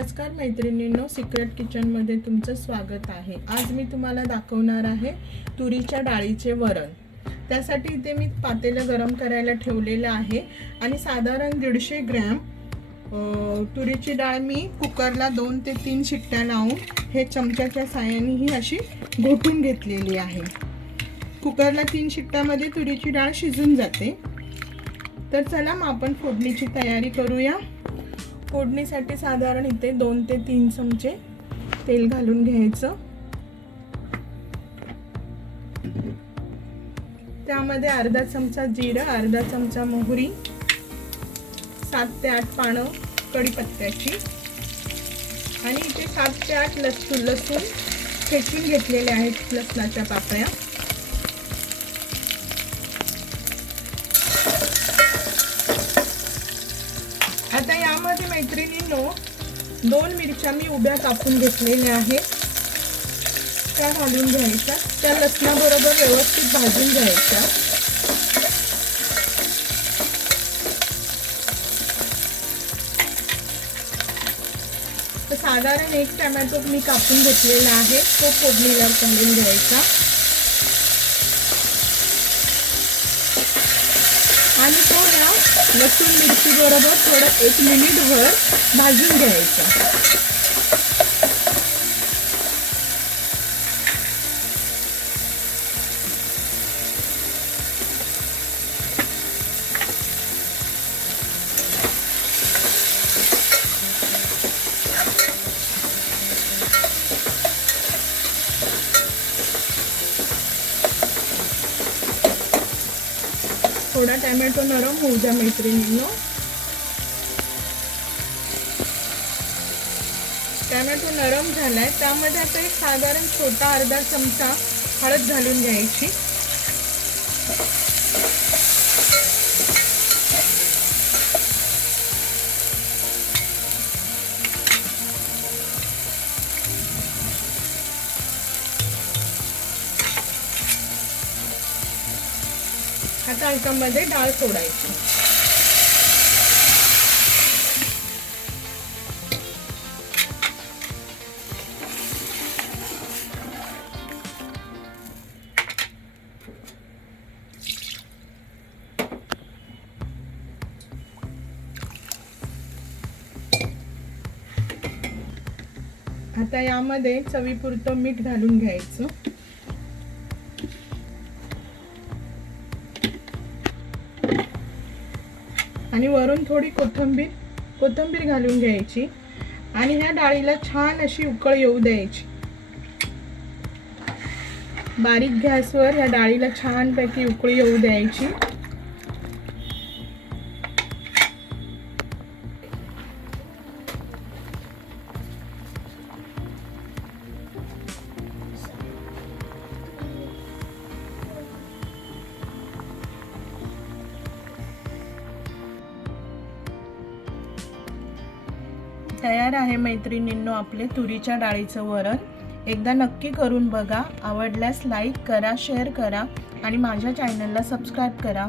नमस्कार मैत्रिणींनो सिक्रेट किचनमध्ये तुमचं स्वागत आहे. आज मी तुम्हाला दाखवणार आहे तुरीच्या डाळीचे वरण. त्यासाठी इथे मी पातेलं गरम करायला ठेवलेलं आहे आणि साधारण दीडशे ग्रॅम तुरीची डाळ मी कुकरला दोन ते तीन शिट्ट्या लावून हे चमच्याच्या साहाय्याने ही अशी घोटून घेतलेली आहे. कुकरला तीन शिट्ट्यामध्ये तुरीची डाळ शिजून जाते. तर चला मग आपण फोडणीची तयारी करूया. फोडणीसाठी साधारण इथे दोन ते तीन चमचे तेल घालून घ्यायचं. त्यामध्ये अर्धा चमचा जिरं अर्धा चमचा मोहरी सात ते आठ पानं कढीपत्त्याची आणि इथे सात ते आठ लसूण लसूण ठेचून घेतलेले आहेत लसणाच्या पाकळ्या. यामध्ये मैत्रिणींनो दोन मिरच्या मी उभ्या कापून घेतलेल्या आहेत. त्या घालून घ्यायच्या. त्या लसणाबरोबर व्यवस्थित भाजून घ्यायच्या. साधारण एक टमॅटो मी कापून घेतलेला आहे. तो फोडणीला घालून घ्यायचा. लसूण मिरची बरोबर थोडं एक मिनिटभर भाजून घ्यायचं. थोडा टॅमॅटो नरम होऊ द्या मैत्रिणींनो. टॅमॅटो नरम झालाय. त्यामध्ये आता एक साधारण छोटा अर्धा चमचा हळद घालून घ्यायची. आता याच्यामध्ये डाळ सोडायची. आता यामध्ये चवीपुरतं मीठ घालून घ्यायचं. आणि वरून थोडी कोथिंबीर कोथिंबीर घालून घ्यायची. आणि ह्या डाळीला छान अशी उकळ येऊ द्यायची. बारीक गॅसवर ह्या डाळीला छानपैकी उकळी येऊ द्यायची. तयार आहे मैत्रिणींनो आपले तुरीच्या डाळीचं वरण. एकदा नक्की करून बघा. आवडल्यास लाईक करा शेअर करा आणि माझ्या चॅनलला सबस्क्राईब करा.